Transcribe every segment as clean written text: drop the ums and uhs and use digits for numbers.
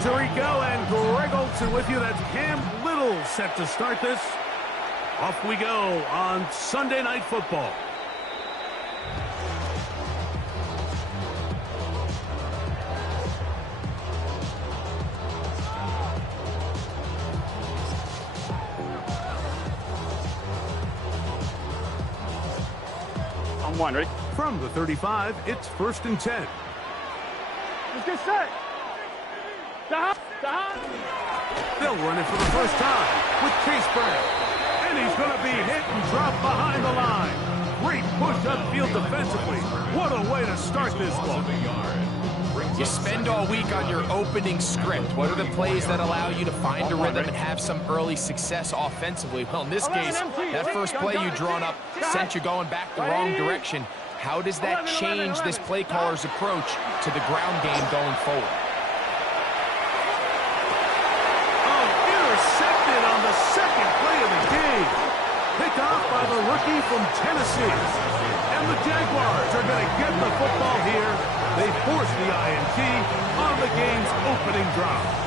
Here we go, and Greg Olson with you. That's Cam Little set to start this. Off we go on Sunday Night Football. On one, ready? From the 35, it's 1st and 10. Let's get set. They'll run it for the first time with Chase Brown. And he's going to be hit and dropped behind the line. Great push upfield defensively. What a way to start this ball. You spend all week on your opening script. What are the plays that allow you to find a rhythm and have some early success offensively? Well, in this case, that first play you drawn up sent you going back the wrong direction. How does that change this play caller's approach to the ground game going forward? Intercepted on the second play of the game. Picked off by the rookie from Tennessee. And the Jaguars are going to get the football here. They force the INT on the game's opening drive.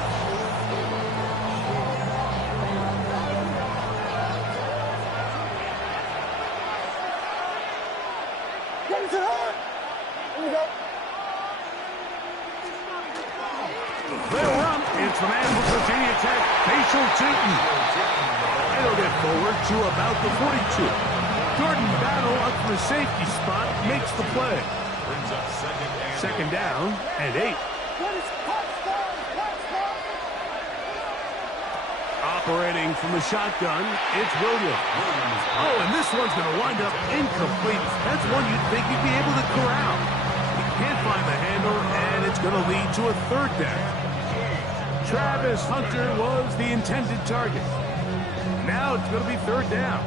They'll run. It's the man from Virginia Tech, Facial Tootin. It'll get forward to about the 42. Jordan Battle up for the safety spot, makes the play. Second down and 8. Operating from the shotgun, it's Williams. Oh, and this one's going to wind up incomplete. That's one you'd think you'd be able to corral. He can't find the handle, and it's going to lead to a 3rd down. Travis Hunter was the intended target. Now it's going to be 3rd down.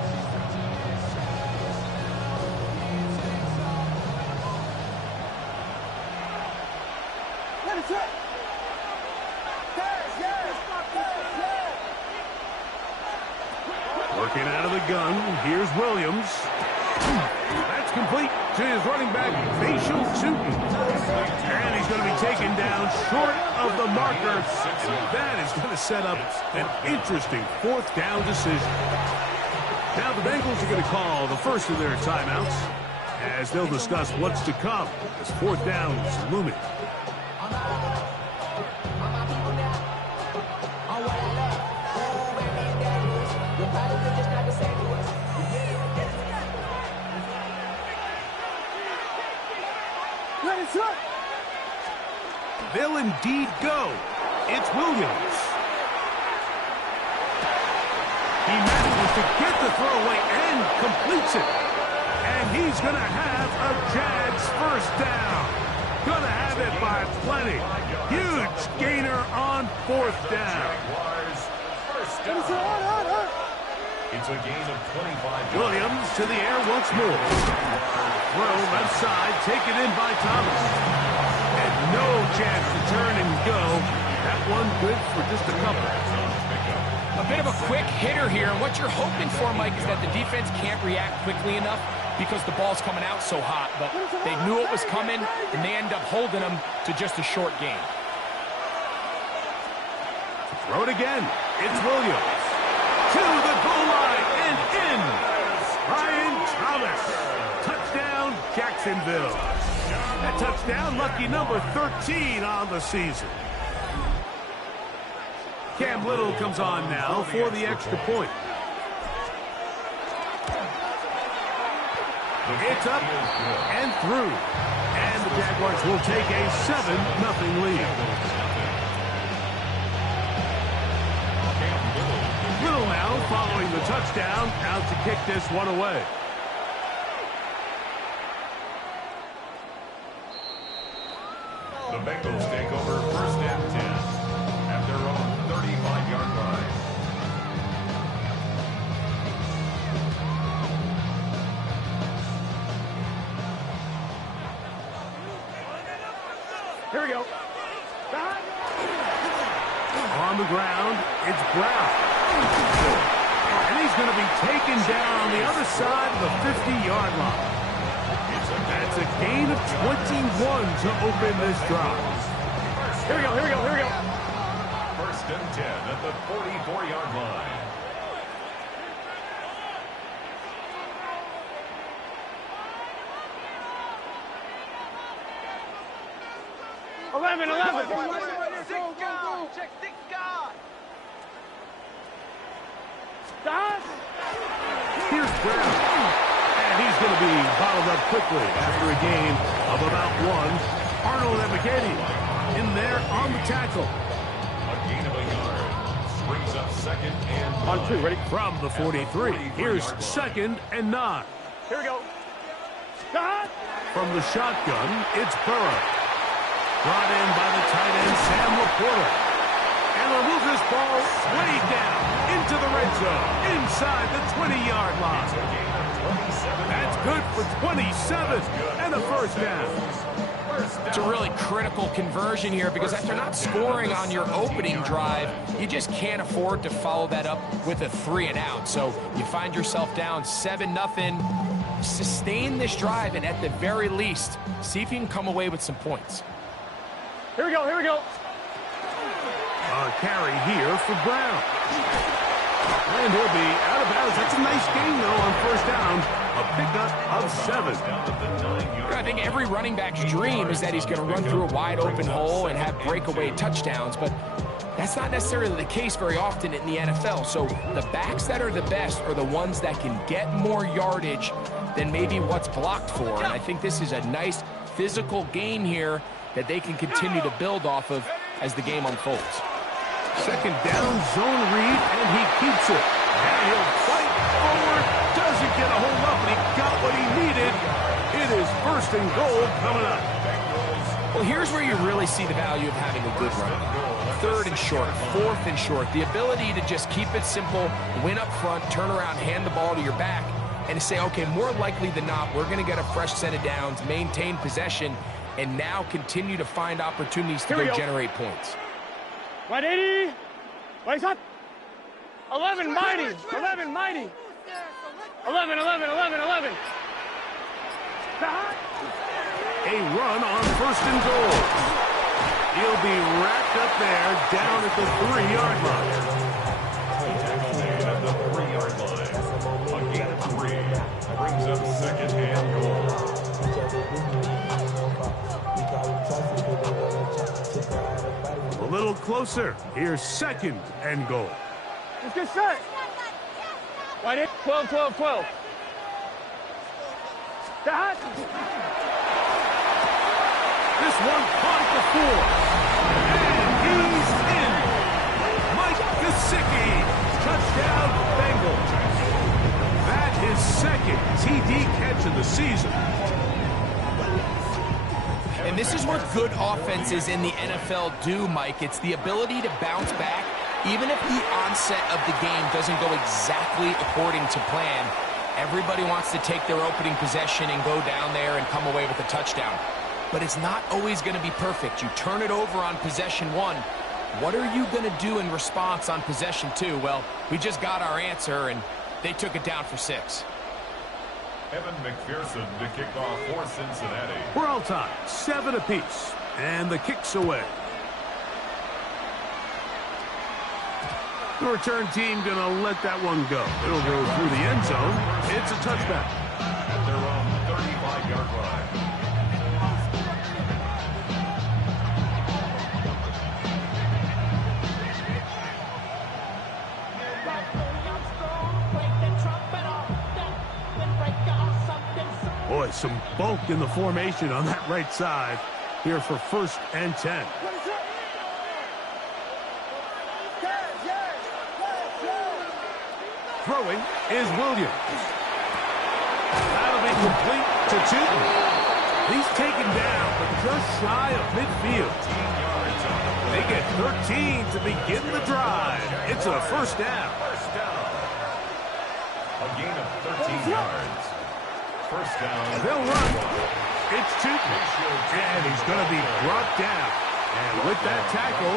Working out of the gun, here's Williams. That's complete to his running back, Facial Tootin. And he's going to be taken down short of the marker. That is going to set up an interesting 4th down decision. Now the Bengals are going to call the first of their timeouts as they'll discuss what's to come as 4th down is looming. They'll indeed go. It's Williams. He manages to get the throw away and completes it. And he's going to have a Jags 1st down. Going to have it by plenty. Huge gainer on 4th down. It's a gain of 25. Williams to the air once more. Throw left side, taken in by Thomas. And no chance to turn and go. That one good for just a couple. A bit of a quick hitter here, and what you're hoping for, Mike, is that the defense can't react quickly enough because the ball's coming out so hot. But they knew it was coming, and they end up holding them to just a short gain. Throw it again. It's Williams. To the goal line and in. Brian Thomas. Touchdown, Jacksonville. That touchdown, lucky number 13 on the season. Cam Little comes on now for the extra point. It's up and through. And the Jaguars will take a 7-0 lead. Little now following the touchdown, out to kick this one away. The Bengals take over 1st and 10 at their own 35-yard line. Here we go. On the ground, it's Brown. And he's going to be taken down on the other side of the 50-yard line. That's a gain of 21 to open this drive. Here we go. First and 10 at the 44-yard line. 11. Here's Brown. And he's going to be bottled up quickly after a gain of about 1. Arnold and McKinney in there on the tackle. A gain of a yard. Brings up second and 9. On 2, ready? From the 43, here's second and 9. Here we go. Stop. From the shotgun, it's Burrow. Brought in by the tight end, Sam Laporta. And they'll move this ball way down into the red zone, inside the 20-yard line. That's good for 27 and a first down. It's a really critical conversion here because after not scoring on your opening drive, you just can't afford to follow that up with a 3 and out. So you find yourself down 7-0. Sustain this drive and at the very least, see if you can come away with some points. Here we go. A carry here for Brown. And he'll be out of bounds. That's a nice gain, though, on first down. A pickup of 7. I think every running back's dream is that he's going to run through a wide open hole and have breakaway touchdowns, but that's not necessarily the case very often in the NFL. So the backs that are the best are the ones that can get more yardage than maybe what's blocked for. And I think this is a nice physical gain here that they can continue to build off of as the game unfolds. Second down, zone read, and he keeps it. And he'll fight forward. Doesn't get a hold up, and he got what he needed. It is first and goal coming up. Well, here's where you really see the value of having a good run. 3rd and short, 4th and short. The ability to just keep it simple, win up front, turn around, hand the ball to your back, and to say, okay, more likely than not, we're going to get a fresh set of downs, maintain possession, and now continue to find opportunities to go generate points. 180. Wait up. 11 mighty. 11. 11. Stop. A run on first and goal. He'll be wrapped up there down at the 3-yard line. At the 3-yard line. A gain of 3. Brings up second and goal. A little closer. Here's second and goal. Let's get set. 12. Stop. This one caught at the 4. And he's in. Mike Gesicki. Touchdown, Bengals. That is second TD catch of the season. And this is what good offenses in the NFL do, Mike. It's the ability to bounce back, even if the onset of the game doesn't go exactly according to plan. Everybody wants to take their opening possession and go down there and come away with a touchdown. But it's not always going to be perfect. You turn it over on possession 1. What are you going to do in response on possession 2? Well, we just got our answer, and they took it down for 6. Evan McPherson to kick off for Cincinnati. We're all tied, 7 apiece, and the kick's away. The return team going to let that one go. It'll go through the end zone. It's a touchback. At their own 35-yard line. Boy, some bulk in the formation on that right side here for first and 10. Throwing is Williams. That'll be complete to Tootin. He's taken down, but just shy of midfield. They get 13 to begin the drive. It's a first down. A gain of 13 yards. First down. They'll run. It's Tootin. And he's going to be brought down. And with that tackle,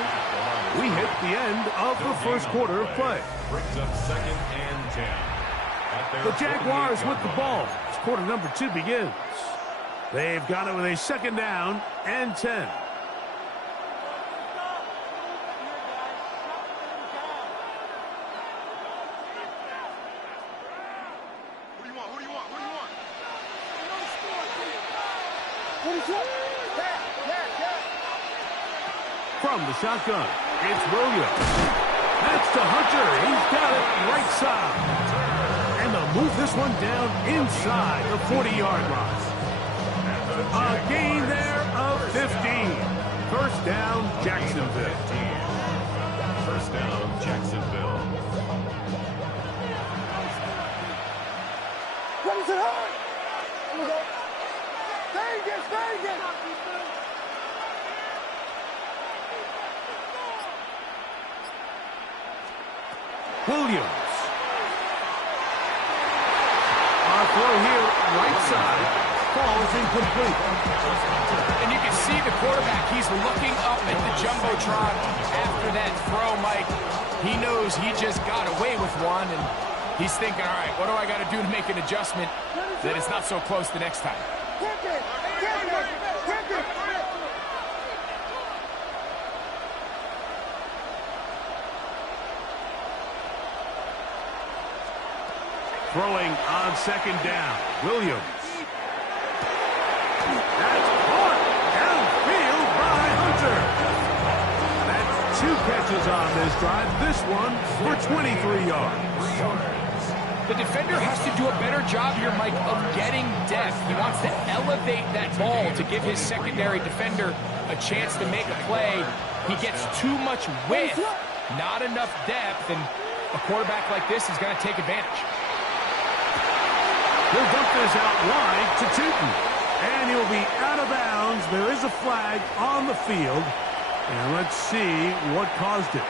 we hit the end of the first quarter of play. Brings up second and 10. The Jaguars with the ball as quarter number 2 begins. They've got it with a second down and 10. From the shotgun, it's Williams. That's to Hunter. He's got it right side. And they'll move this one down inside the 40-yard line. A gain there of 15. First down, Jacksonville. First down, Jacksonville. What is it hard? Here we go. Stay again, stay again. Williams. Our throw here, right side, falls incomplete. And you can see the quarterback, he's looking up at the Jumbotron after that throw, Mike. He knows he just got away with one, and he's thinking, all right, what do I got to do to make an adjustment that it's not so close the next time? Throwing on second down, Williams. That's caught downfield by Hunter. That's 2 catches on this drive. This one for 23 yards. The defender has to do a better job here, Mike, of getting depth. He wants to elevate that ball to give his secondary defender a chance to make a play. He gets too much width, not enough depth, and a quarterback like this is going to take advantage. He'll dump this out wide to Tootin. And he'll be out of bounds. There is a flag on the field. And let's see what caused it.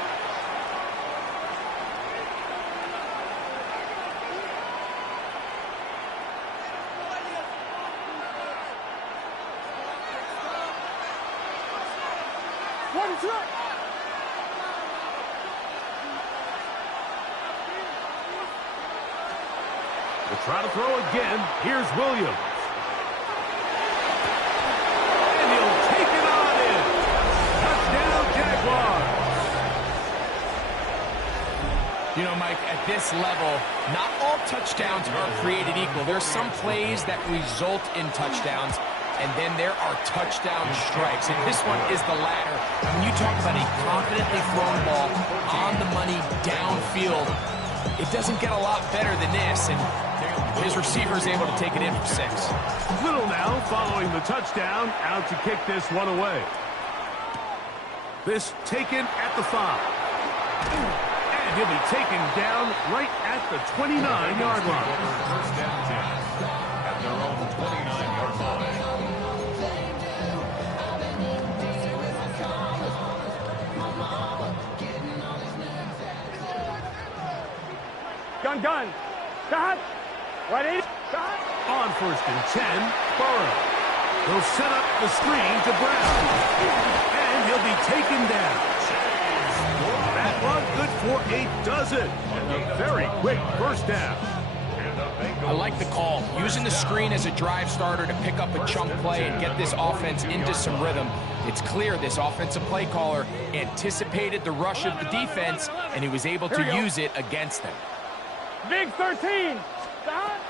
What is it? They'll try to throw again. Here's Williams. And he'll take it on in. Touchdown, Jaguars. You know, Mike, at this level, not all touchdowns are created equal. There's some plays that result in touchdowns, and then there are touchdown strikes. And this one is the latter. When you talk about a confidently thrown ball on the money downfield, it doesn't get a lot better than this, and his receiver is able to take it in for 6. Little now following the touchdown, out to kick this one away. This taken at the 5. And he'll be taken down right at the 29-yard line. First down, Jets, at their own 29-yard line. Gun. Got. Right 80. Got. On first and 10, Burrow. He'll set up the screen to Brown. And he'll be taken down. That one good for a dozen. A very quick first down. I like the call. Using the screen as a drive starter to pick up a chunk play and get this offense into some rhythm. It's clear this offensive play caller anticipated the rush of the defense, and he was able to use it against them. Big 13.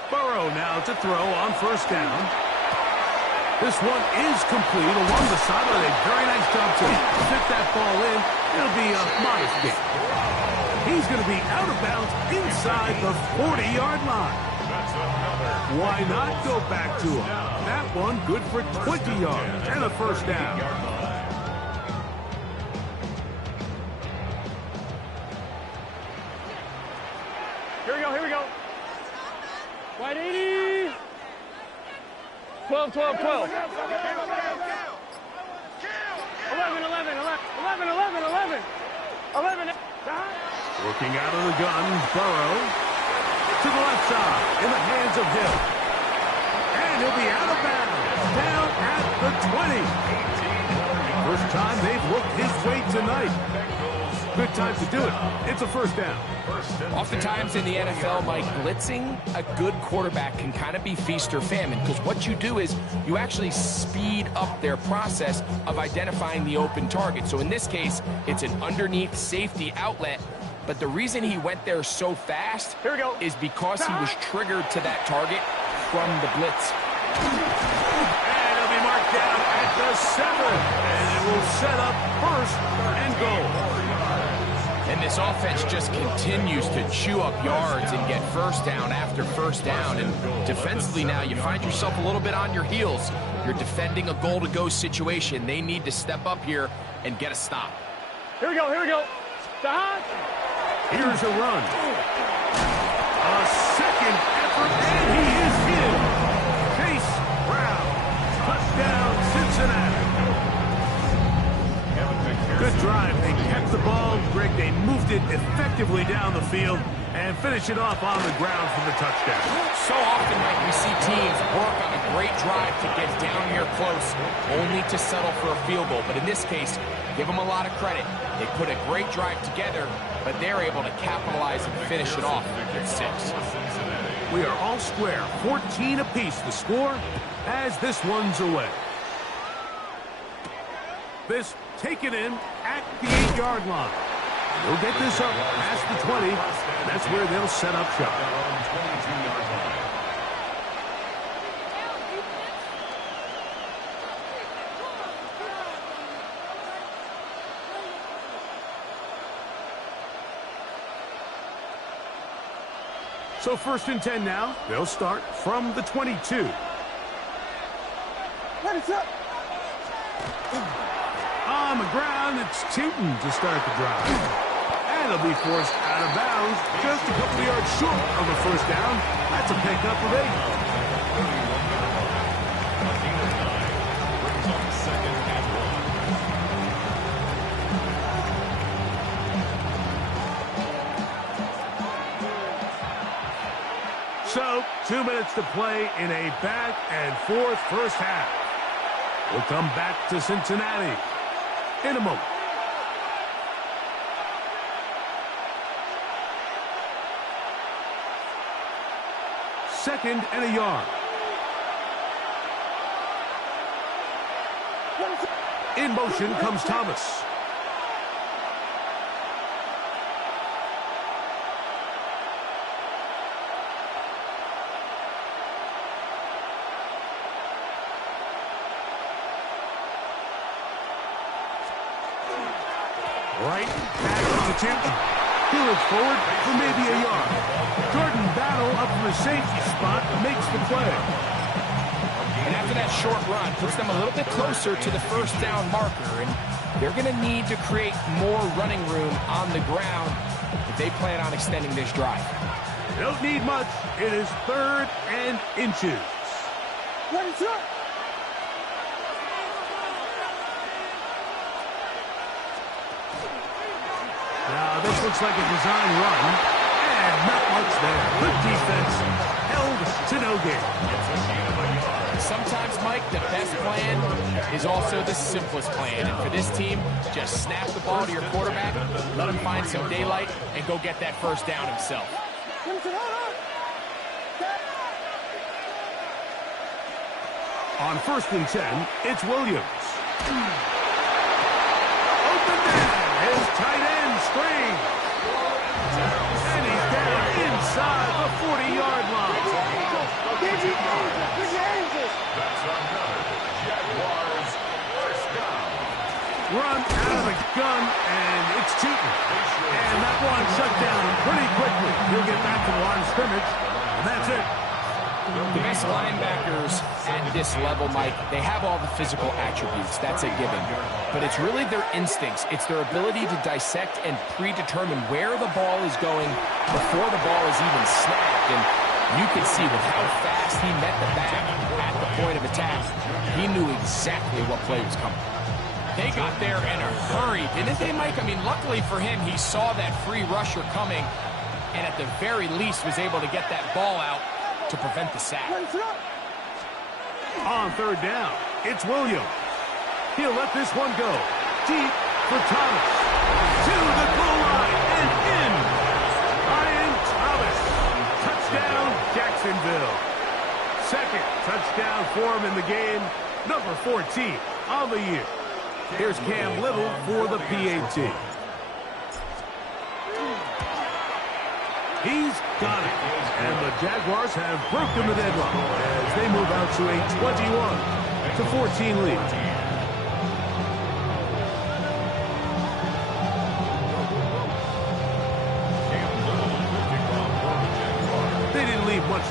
Burrow now to throw on first down. This one is complete along the sideline. A very nice job to fit that ball in. It'll be a modest gain. He's going to be out of bounds inside the 40-yard line. Why not go back to him? That one good for 20 yards and a first down. Here we go. Wide 80. 12. 11. Working out of the gun, Burrow to the left side in the hands of Hill. And he'll be out of bounds down at the 20. First time they've looked his way tonight. Good time to do it. It's a first down. Oftentimes in the NFL, Mike, blitzing a good quarterback can kind of be feast or famine, because what you do is you actually speed up their process of identifying the open target. So in this case, it's an underneath safety outlet, but the reason he went there so fast is because he was triggered to that target from the blitz. And he'll be marked down the 7, and it will set up first and goal. And this offense just continues to chew up yards and get first down after first down. And defensively now, you find yourself a little bit on your heels. You're defending a goal-to-go situation. They need to step up here and get a stop. Here we go, here we go. Stop. Here's a run. A second effort, and he is in. Chase Brown. Touchdown, Cincinnati. Good drive. They kept the ball. Greg, they moved it effectively down the field and finish it off on the ground for the touchdown. So often, Mike, we see teams work on a great drive to get down here close, only to settle for a field goal. But in this case, give them a lot of credit. They put a great drive together, but they're able to capitalize and finish it off with 6. We are all square. 14 apiece the score as this one's away. This taken in at the 8-yard line. They'll get this up past the 20. That's where they'll set up shop. So 1st and 10 now. They'll start from the 22. What is up? On the ground, it's Tootin to start the drive. And he'll be forced out of bounds just a couple of yards short of a first down. That's a pickup of 8. So, 2 minutes to play in a back-and-forth first half. We'll come back to Cincinnati in a moment. Second and a yard. In motion comes Thomas. Right back to Tootin. He looks forward for maybe a yard. Jordan Battle up from the safety spot makes the play. And after that short run, puts them a little bit closer to the first down marker. And they're going to need to create more running room on the ground if they plan on extending this drive. They don't need much. It is 3rd and inches. What is up? Now, this looks like a design run, and not much there. Good defense, held to no gain. Sometimes, Mike, the best plan is also the simplest plan. And for this team, just snap the ball to your quarterback, let him find some daylight, and go get that first down himself. On 1st and 10, it's Williams. Open man, his tight end screen. And he's down inside the 40-yard line. Get your angels. That's another Jaguars first down. Run out of the gun, and it's Tootin. And that one shut down pretty quickly. He'll get back to the line of scrimmage, and that's it. The best linebackers at this level, Mike, they have all the physical attributes. That's a given. But it's really their instincts. It's their ability to dissect and predetermine where the ball is going before the ball is even snapped. And you can see with how fast he met the back at the point of attack, he knew exactly what play was coming. They got there in a hurry, didn't they, Mike? I mean, luckily for him, he saw that free rusher coming and at the very least was able to get that ball out to prevent the sack. On 3rd down, it's Williams. He'll let this one go. Deep for Thomas. To the goal line and in. Ryan Thomas. Touchdown, Jacksonville. 2nd touchdown for him in the game. Number 14 on the year. Here's Cam Little for the PAT. He's got it. And the Jaguars have broken the deadlock as they move out to a 21-14 lead.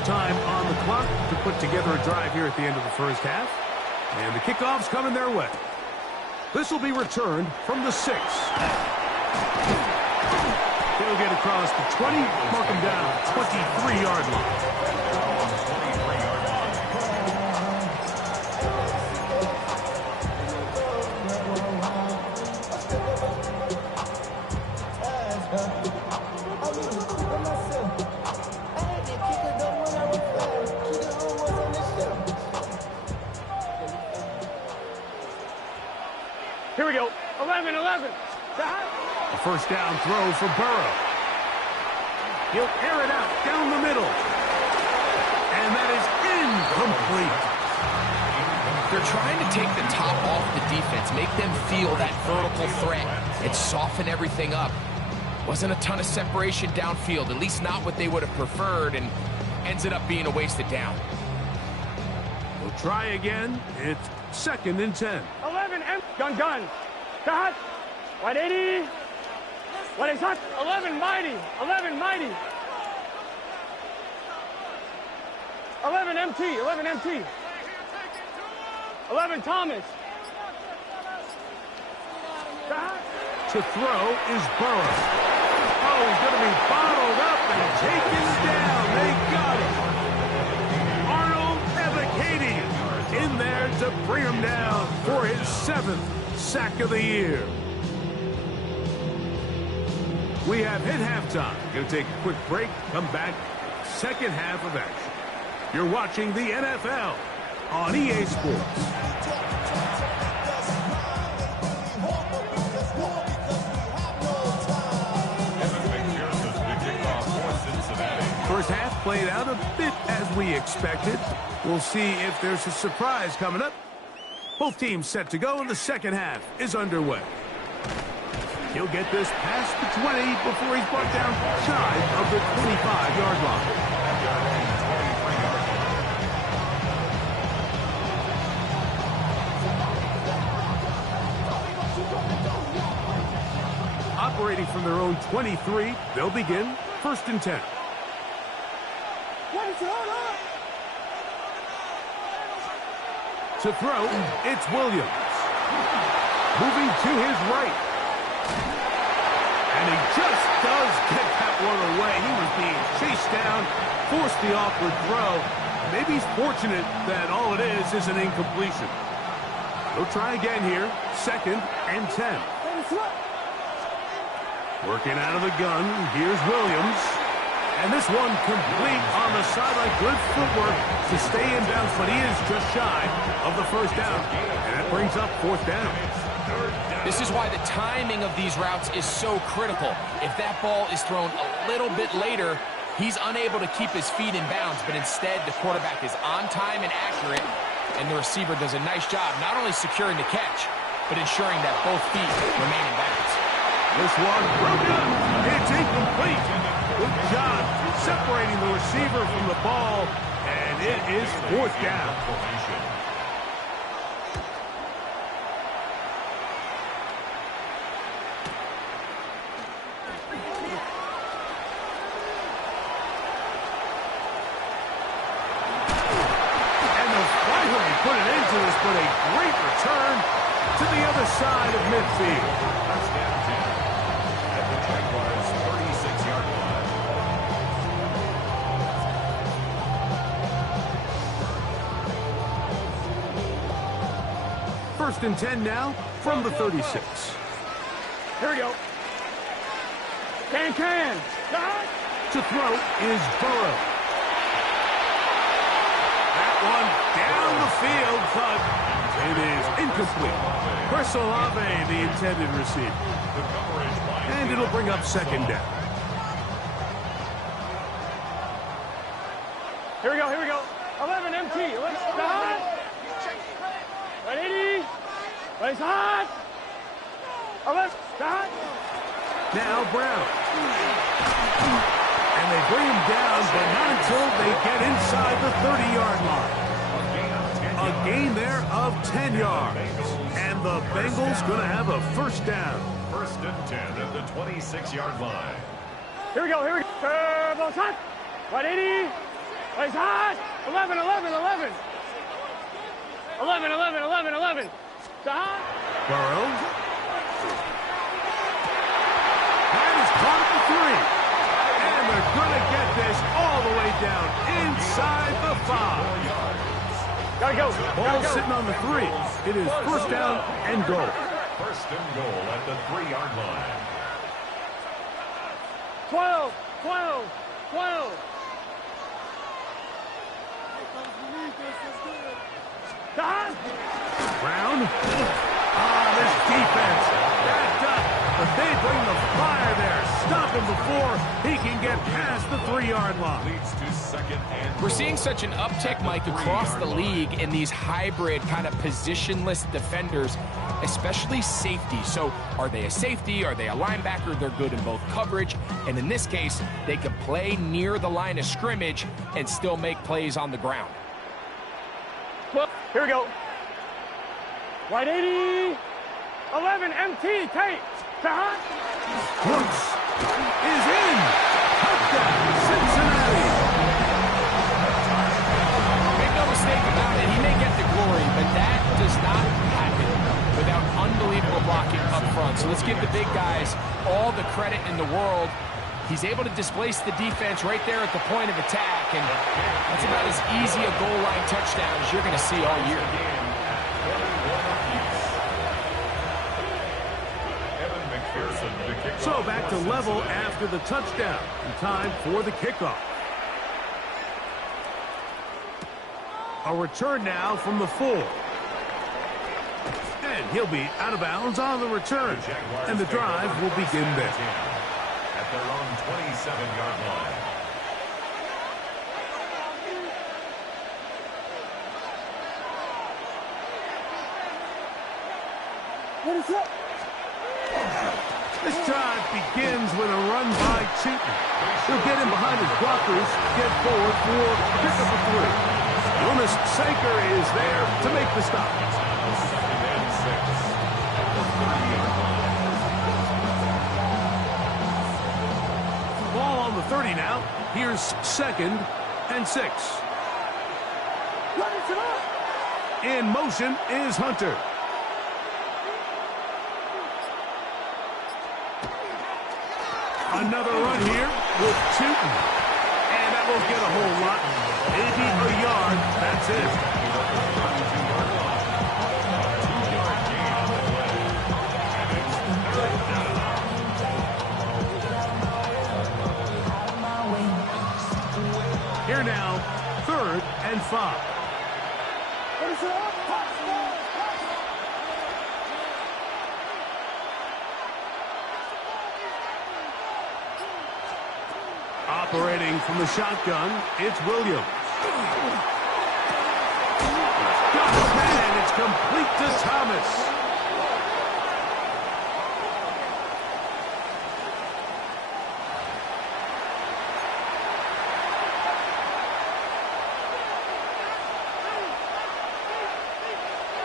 time on the clock to put together a drive here at the end of the first half. And the kickoff's coming their way. This will be returned from the 6. He'll get across the 20, mark him down 23-yard line. Here we go. 11. A first down throw for Burrow. He'll air it out down the middle. And that is incomplete. They're trying to take the top off the defense, make them feel that vertical threat, and soften everything up. Wasn't a ton of separation downfield, at least not what they would have preferred, and ends it up being a wasted down. We'll try again. It's 2nd and 10. 11 and gun. Start. 180. What is that? 11 mighty. 11 MT. 11 Thomas. Start. To throw is Burrow. Oh, he's going to be bottled up and taken down. They got him. Arnold Evacadi in there to bring him down for his 7th sack of the year. We have hit halftime. Going to take a quick break. Come back. Second half of action. You're watching the NFL on EA Sports. First half played out a bit as we expected. We'll see if there's a surprise coming up. Both teams set to go, and the second half is underway. He'll get this past the 20 before he's brought down shy of the 25-yard line. Operating from their own 23, they'll begin 1st and 10. To throw, it's Williams. Moving to his right. And he just does get that one away. He was being chased down, forced the awkward throw. Maybe he's fortunate that all it is an incompletion. They'll try again here, 2nd and 10. Working out of the gun, here's Williams. And this one complete on the sideline. Good footwork to stay in bounds, but he is just shy of the first down. And that brings up 4th down. This is why the timing of these routes is so critical. If that ball is thrown a little bit later, he's unable to keep his feet in bounds, but instead the quarterback is on time and accurate, and the receiver does a nice job not only securing the catch, but ensuring that both feet remain in bounds. This one broken up. It's incomplete. Good job separating the receiver from the ball, and it is 4th down. And they'll finally put it into this, but a great return to the other side of midfield. First and 10 now from the 36. Here we go. Can. To throw is Burrow. That one down the field, but it is incomplete. Chris Olave, the intended receiver. And it'll bring up 2nd down. Here we go. 11 MT. 11 start. 180. Place hot. 11 start. Now Brown. And they bring him down, but not until they get inside the 30-yard line. A gain there of 10 yards. And the Bengals going to have a first down. 1st and 10 at the 26-yard line. Here we go. Turbo shot. 180. Place hot. 11, 11, 11. 11, 11, 11, 11. Hot. Burrow. That is caught at the 3. And they're going to get this all the way down inside the 5. Gotta go. Ball sitting on the 3. It is first down and goal. First and goal at the 3-yard line. 12, 12, 12. Brown. This defense. Backed up. But they bring the fire there. Stop him before he can get past the 3-yard line. Leads to second and We're seeing such an uptick, Mike, across the league in these hybrid kind of positionless defenders, especially safety. So are they a safety? Are they a linebacker? They're good in both coverage. And in this case, they can play near the line of scrimmage and still make plays on the ground. Well, here we go. Wide 80. 11, MT, tight. Brooks is in. Touchdown, Cincinnati. Make no mistake about it, he may get the glory, but that does not happen without unbelievable blocking up front. So let's give the big guys all the credit in the world. He's able to displace the defense right there at the point of attack, and that's about as easy a goal line touchdown as you're going to see all year. So back to level after the touchdown. And time for the kickoff. A return now from the 4. And he'll be out of bounds on the return. And the drive will begin there. At their own 27-yard line. What is up? This drive begins with a run by Chutin. He'll get in behind his blockers, get forward for pickup of 3. Jonas Sanker is there to make the stop. Second and 6 at the 30-yard line. Ball on the 30 now. Here's second and 6. In motion is Hunter. Another run here with Chutin. And that won't get a whole lot. Maybe a yard. That's it. Here now, 3rd and 5. Operating from the shotgun, it's Williams. Got his man, it's complete to Thomas.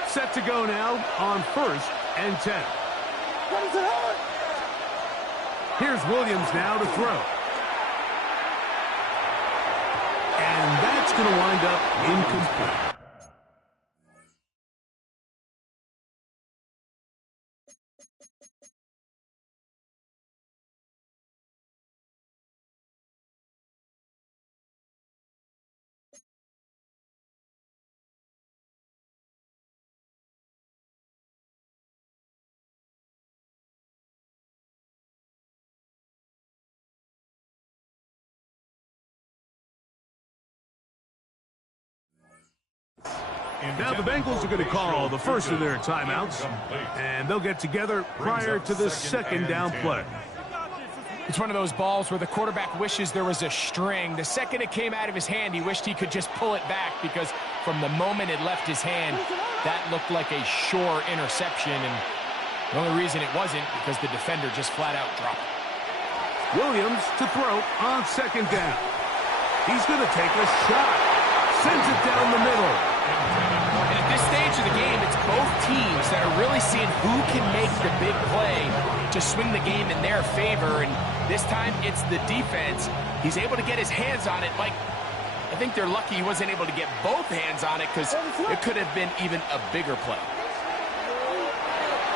Set to go now on 1st and 10. Here's Williams now to throw. And that's going to wind up incomplete. Now the Bengals are going to call the first of their timeouts, and they'll get together prior to the second down play. It's one of those balls where the quarterback wishes there was a string. The second it came out of his hand, he wished he could just pull it back, because from the moment it left his hand, that looked like a sure interception, and the only reason it wasn't because the defender just flat out dropped. Williams to throw on 2nd down. He's going to take a shot. Sends it down the middle. And at this stage of the game, it's both teams that are really seeing who can make the big play to swing the game in their favor. And this time, it's the defense. He's able to get his hands on it. Mike, I think they're lucky he wasn't able to get both hands on it because it could have been even a bigger play.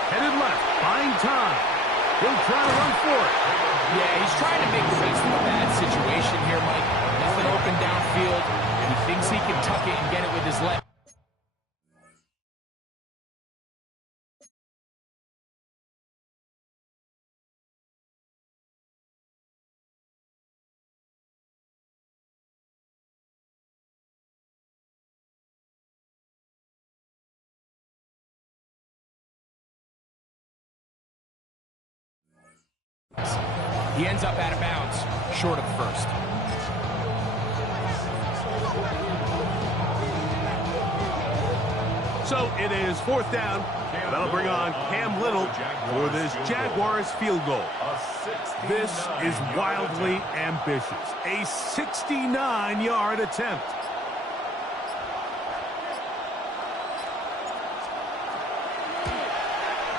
Headed left, buying time. He'll try to run for it. Yeah, he's trying to make the best of a bad situation here, Mike. Nothing open downfield, and he thinks he can tuck it and get it with his left. He ends up out of bounds, short of first. So it is 4th down. That'll bring on Cam Little for this Jaguars field goal. This is wildly ambitious. A 69-yard attempt.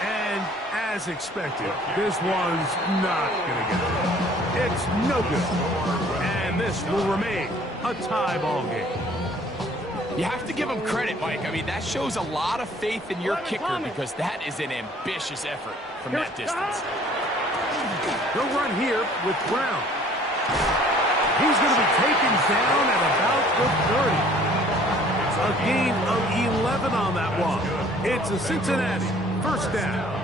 And as expected, this one's not going to get it. It's no good. And this will remain a tie ball game. You have to give him credit, Mike. I mean, that shows a lot of faith in your kicker because that is an ambitious effort from that distance. He'll run here with Brown. He's going to be taken down at about the 30. A gain of 11 on that one. It's a Cincinnati 1st down.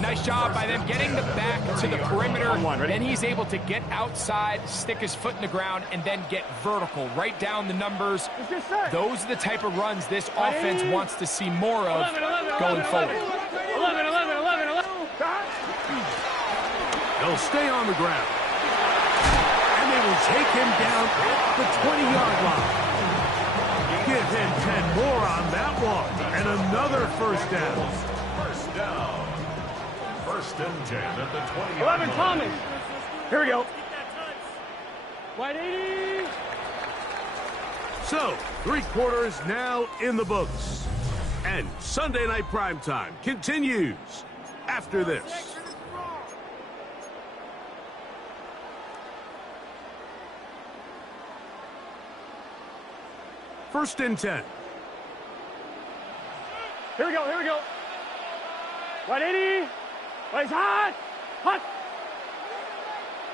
Nice job by them getting the back to the perimeter. Then he's able to get outside, stick his foot in the ground, and then get vertical, right down the numbers. Those are the type of runs this offense wants to see more of going forward. 11. They'll stay on the ground. And they will take him down at the 20-yard line. Give him 10 more on that one. And another 1st down. 1st down. 1st and 10 at the 20-yard line. 11, Thomas. Here we go. Wide 80. So, 3 quarters now in the books. And Sunday Night Primetime continues after this. First and 10. Here we go. Wide 80. Wide hot.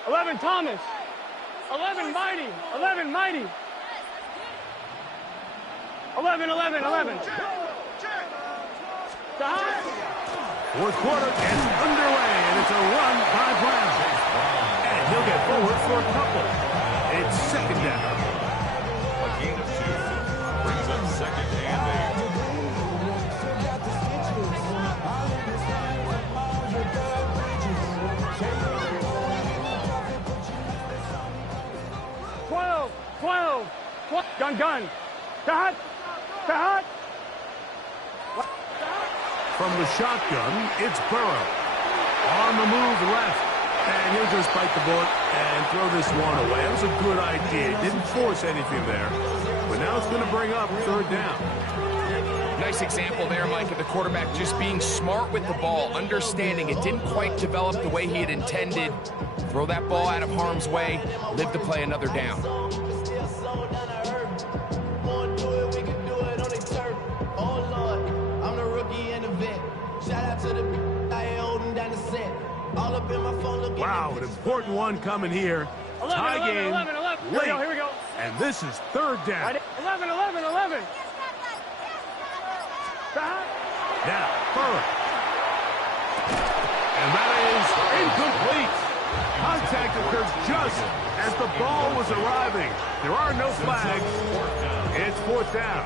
11, Thomas. 11, Mighty. 11. Fourth quarter is underway, and it's a run by Brown. And he'll get forward for a couple. It's 2nd down. A gain of 2 brings up 2nd and 8. 12. Gun. Cut. From the shotgun, it's Burrow. On the move left. And he'll just bite the bullet and throw this one away. That was a good idea. Didn't force anything there. But now it's going to bring up 3rd down. Nice example there, Mike, of the quarterback just being smart with the ball, understanding it didn't quite develop the way he had intended. Throw that ball out of harm's way, live to play another down. Wow, an important one coming here. 11, Tie game. 11. Late. Here we go. And this is 3rd down. 11. Now, Burrow. And that is incomplete. Contact occurred just as the ball was arriving. There are no flags. It's 4th down.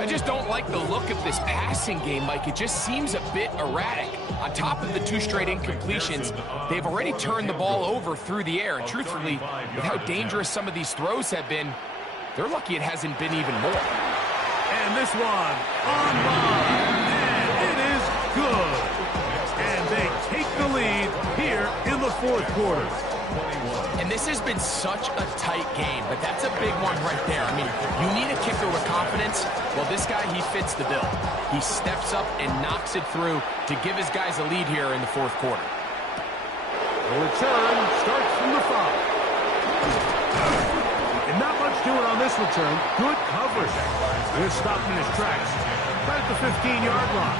I just don't like the look of this passing game, Mike. It just seems a bit erratic. On top of the 2 straight incompletions, they've already turned the ball over through the air. And truthfully, with how dangerous some of these throws have been, they're lucky it hasn't been even more. And this one online. And it is good. And they take the lead here in the 4th quarter. And this has been such a tight game, but that's a big one right there. I mean, you need a kicker with confidence. Well, this guy, he fits the bill. He steps up and knocks it through to give his guys a lead here in the 4th quarter. The return starts from the 5. The And not much doing on this return. Good coverage. He's stopped in his tracks. Right at the 15-yard line.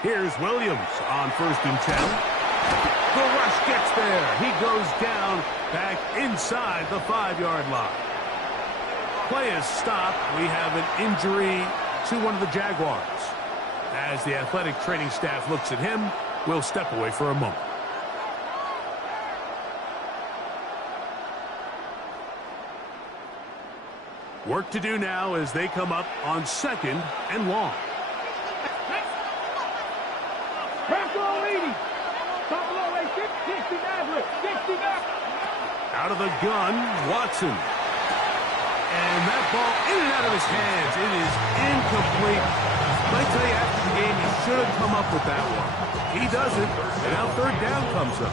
Here's Williams on 1st and 10. The rush gets there. He goes down back inside the 5-yard line. Play is stopped. We have an injury to one of the Jaguars. As the athletic training staff looks at him, we'll step away for a moment. Work to do now as they come up on 2nd and long. Out of the gun, Watson. And that ball in and out of his hands. It is incomplete. Let me tell you, after the game, he should have come up with that one. He doesn't, and now 3rd down comes up.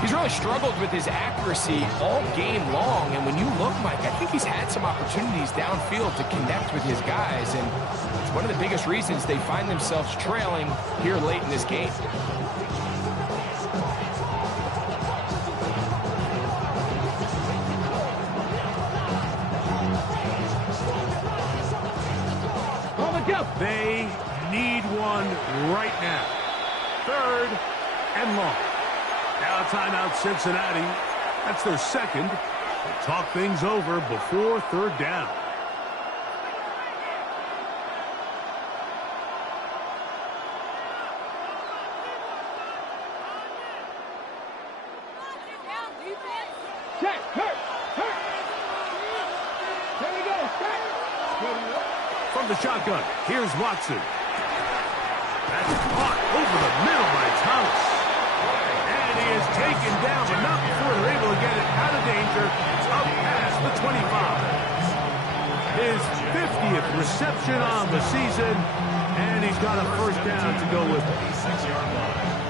He's really struggled with his accuracy all game long, and when you look, Mike, I think he's had some opportunities downfield to connect with his guys, and it's one of the biggest reasons they find themselves trailing here late in this game. They need one right now. 3rd and long. Now timeout Cincinnati. That's their 2nd. They talk things over before 3rd down. Check, hurt. There we go, check. From the shotgun, here's Watson. That's caught over the middle by Thomas. And he is taken down, but not before they're able to get it out of danger. It's up past the 25. His 50th reception on the season, and he's got a 1st down to go with it. 6-yard line.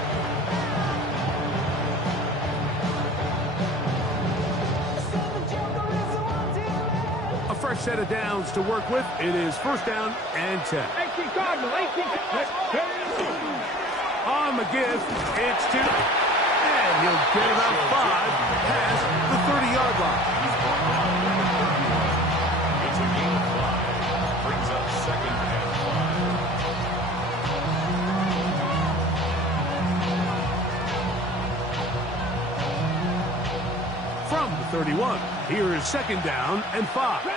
Fresh set of downs to work with. It is 1st down and 10. 18 Cardinal, 18. On the give, it's 2. And he'll get about 5 past the 30-yard line. It's a gain of 5. Brings up 2nd and 5. From the 31, here is 2nd down and 5.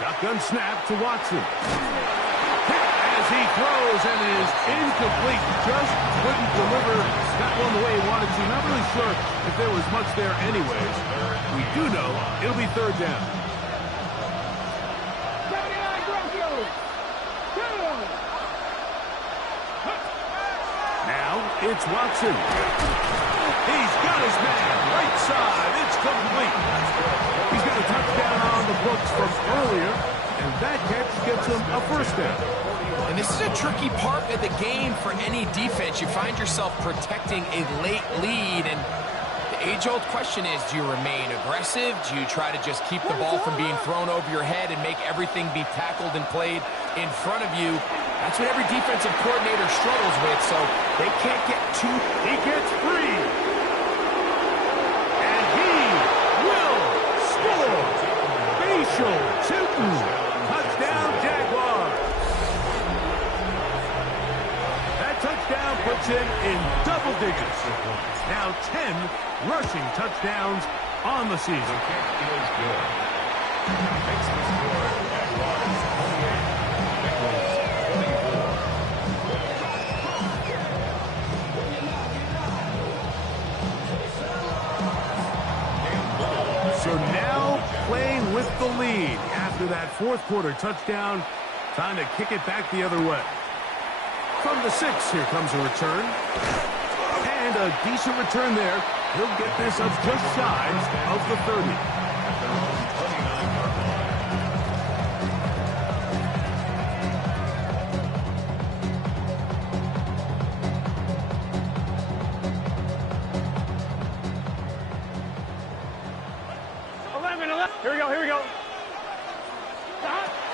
Shotgun snap to Watson. As he throws and is incomplete. Just couldn't deliver that one the way he wanted to. Not really sure if there was much there anyways. We do know it'll be 3rd down. Now it's Watson. He's got his man. Right side. It's complete. He's got a touchdown on the books from earlier, and that catch gets him a 1st down. And this is a tricky part of the game for any defense. You find yourself protecting a late lead, and the age-old question is, do you remain aggressive? Do you try to just keep the ball from being thrown over your head and make everything be tackled and played in front of you? That's what every defensive coordinator struggles with, so they can't get too... He gets free. And he will score. Facial Tootin. Touchdown, Jaguars. That touchdown puts him in double digits. Now 10 rushing touchdowns on the season. The kick is good. Makes the score Jaguars 28, Bengals 24. So now playing with the lead after that 4th quarter touchdown. Time to kick it back the other way. From the 6, here comes a return. And a decent return there He'll get this up just shy of the 30. At their own 29-yard line. Here we go.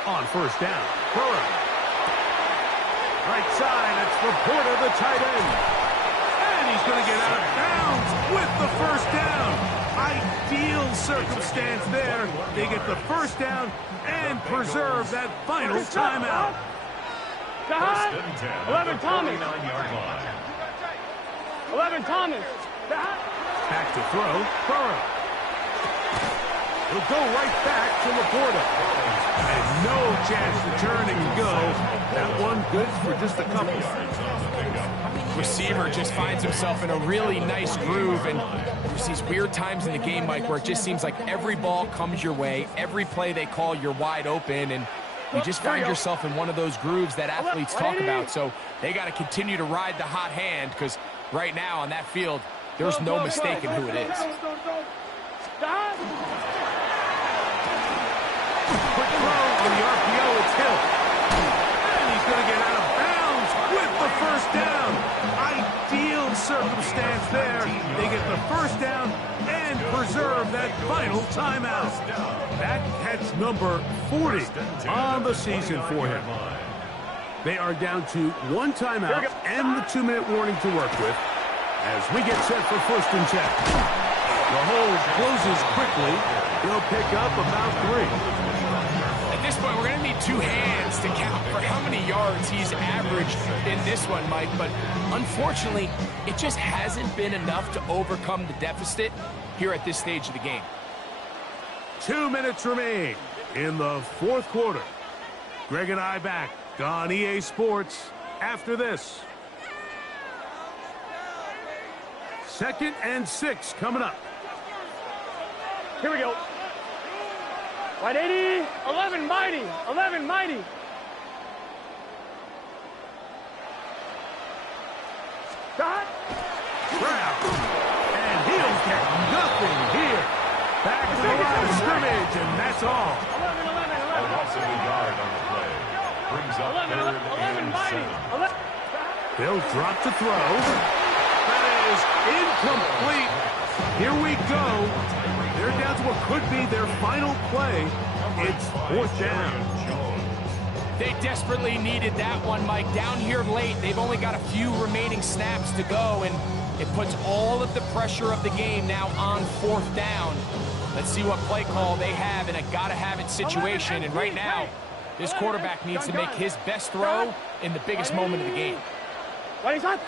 On first down, Burrow. Right side, it's Laporta, the tight end. And he's going to get out of bounds with the first down. Ideal circumstance there. They get the first down and preserve that final timeout. 11 Thomas. 11 Thomas. Back to throw, Burrow. He'll go right back to Laporta. And no chance to turn and go. That one good for just a couple. Receiver just finds himself in a really nice groove, and there's these weird times in the game, Mike, where it just seems like every ball comes your way, every play they call, you're wide open, and you just find yourself in one of those grooves that athletes talk about. So they got to continue to ride the hot hand, because right now on that field, there's no mistaking who it is. Quick throw on the RPO, it's Hill. And he's going to get out of bounds with the first down. Ideal circumstance there. They get the first down and preserve that final timeout. That catch number 40 on the season for him. They are down to one timeout and the 2-minute warning to work with as we get set for 1st and 10. The hold closes quickly. He'll pick up about 3. At this point, we're going to need 2 hands to count for how many yards he's averaged in this one, Mike. But unfortunately, it just hasn't been enough to overcome the deficit here at this stage of the game. 2 minutes remain in the 4th quarter. Greg and I back on EA Sports after this. 2nd and 6 coming up. Here we go. Right 80, 11 mighty, 11 mighty. Shot. Brown. And he'll get nothing here. Back to the line of scrimmage, and that's all. 11. A loss of a yard on the play. Brings up 3rd and 7. They'll drop to throw. That is incomplete. Here we go. They're down to what could be their final play. It's 4th down. They desperately needed that one, Mike. Down here late, they've only got a few remaining snaps to go, and it puts all of the pressure of the game now on 4th down. Let's see what play call they have in a gotta-have-it situation. And right now, this quarterback needs to make his best throw in the biggest moment of the game. What is that?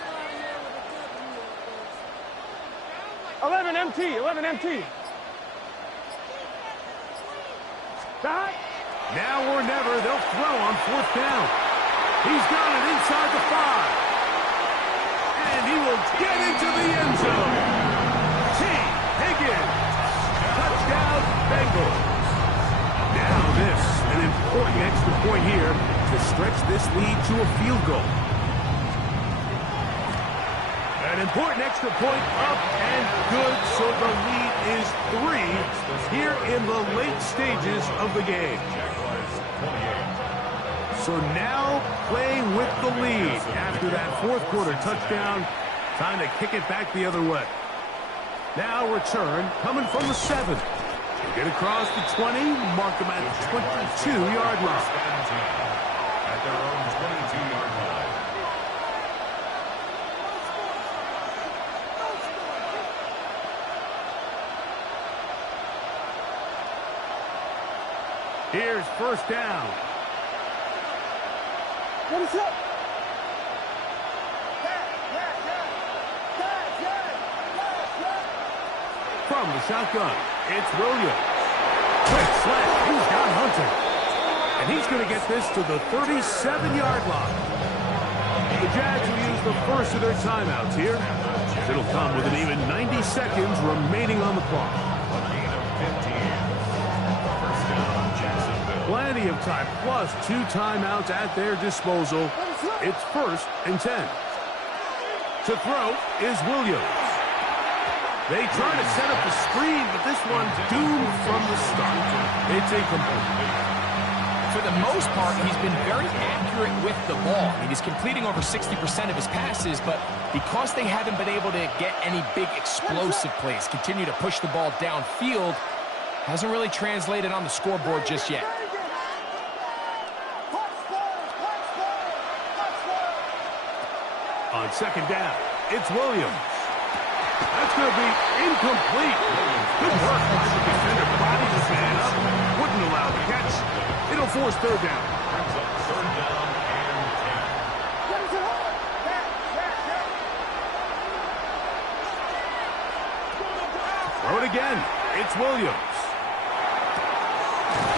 11 MT, 11 MT. Shot. Now or never, they'll throw on 4th down. He's got it inside the 5. And he will get into the end zone. T. Higgins. Touchdown, Bengals. Now this, an important extra point here to stretch this lead to a field goal. An important extra point up and good, so the lead is 3 here in the late stages of the game. So now playing with the lead after that 4th quarter touchdown, time to kick it back the other way. Now return coming from the 7. They get across the 20, mark them at the 22-yard line. At their own 22-yard line. Here's 1st down. What is up? From the shotgun, it's Williams. Quick slant, he's got Hunter. And he's going to get this to the 37-yard line. The Jags will use the first of their timeouts here. It'll come with an even 90 seconds remaining on the clock. Plenty of time, plus 2 timeouts at their disposal. It's 1st and 10. To throw is Williams. They try to set up the screen, but this one's doomed from the start. It's incomplete. For the most part, he's been very accurate with the ball. I mean, he's completing over 60% of his passes, but because they haven't been able to get any big explosive plays, continue to push the ball downfield, hasn't really translated on the scoreboard just yet. On second down, it's Williams. That's going to be incomplete. Good work by the defender. Body this man up. Wouldn't allow the catch. It'll force third down. Third down and 10. Throw it again. It's Williams.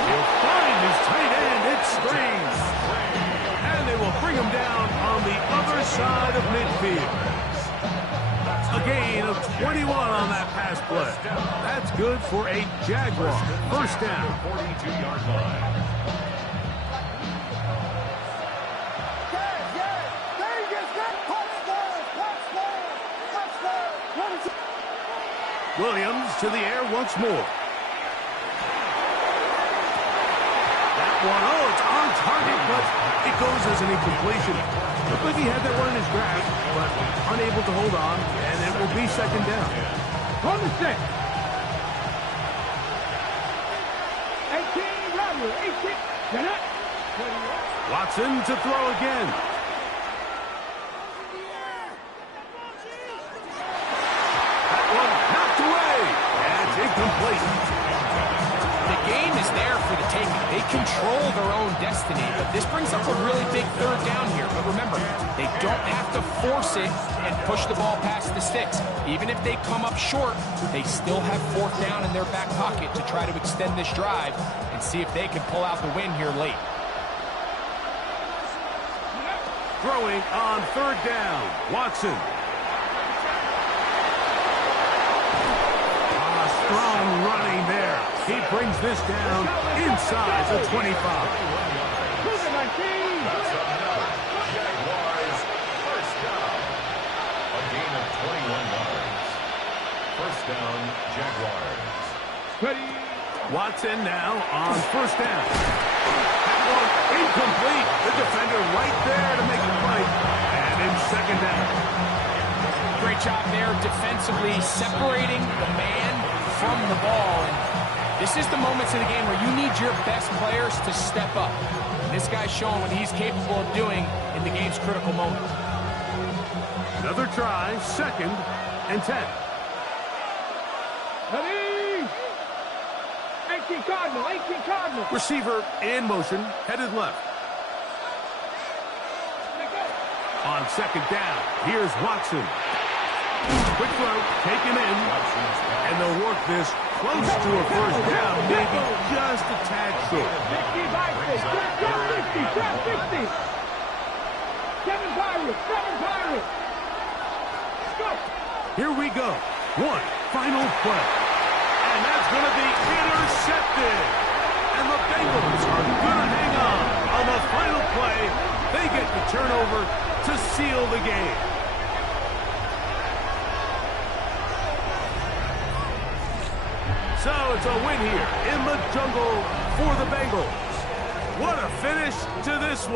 He'll find his tight end. It springs. And they will bring him down on the other side of midfield. A gain of 21 on that pass play. That's good for a Jaguar. First down. 42-yard line. Williams to the air once more. That one, oh, it's on target, but it goes as an incompletion. Looked like he had that one in his grasp, but unable to hold on, and it will be second down. On the 6. 18, Roger, 18. Get it. Watson to throw again. That one knocked away. That's incomplete. The game is there for the taking. They control their own destiny, but this brings up a really big third down here. But remember, they don't have to force it and push the ball past the sticks. Even if they come up short, they still have fourth down in their back pocket to try to extend this drive and see if they can pull out the win here late. Throwing on third down, Watson. Strong running there. He brings this down inside the 25. Jaguars, first down. A gain of 21 yards. First down, Jaguars. Watson now on first down. That one incomplete. The defender right there to make the play. And in second down. Great job there defensively, separating the man from the ball. And this is the moments in the game where you need your best players to step up. And this guy's showing what he's capable of doing in the game's critical moment. Another try, second and 10. Ready? 18 Cardinal, 18 Cardinal. Receiver in motion, headed left. On second down, here's Watson. Quick throw, taken in, and they'll work this close to a first down, maybe just a tad short. 50, 50. 7 Pirates, 7 Pirates. Go. Here we go. One final play. And that's going to be intercepted. And the Bengals are going to hang on the final play. They get the turnover to seal the game. So it's a win here in the jungle for the Bengals. What a finish to this one.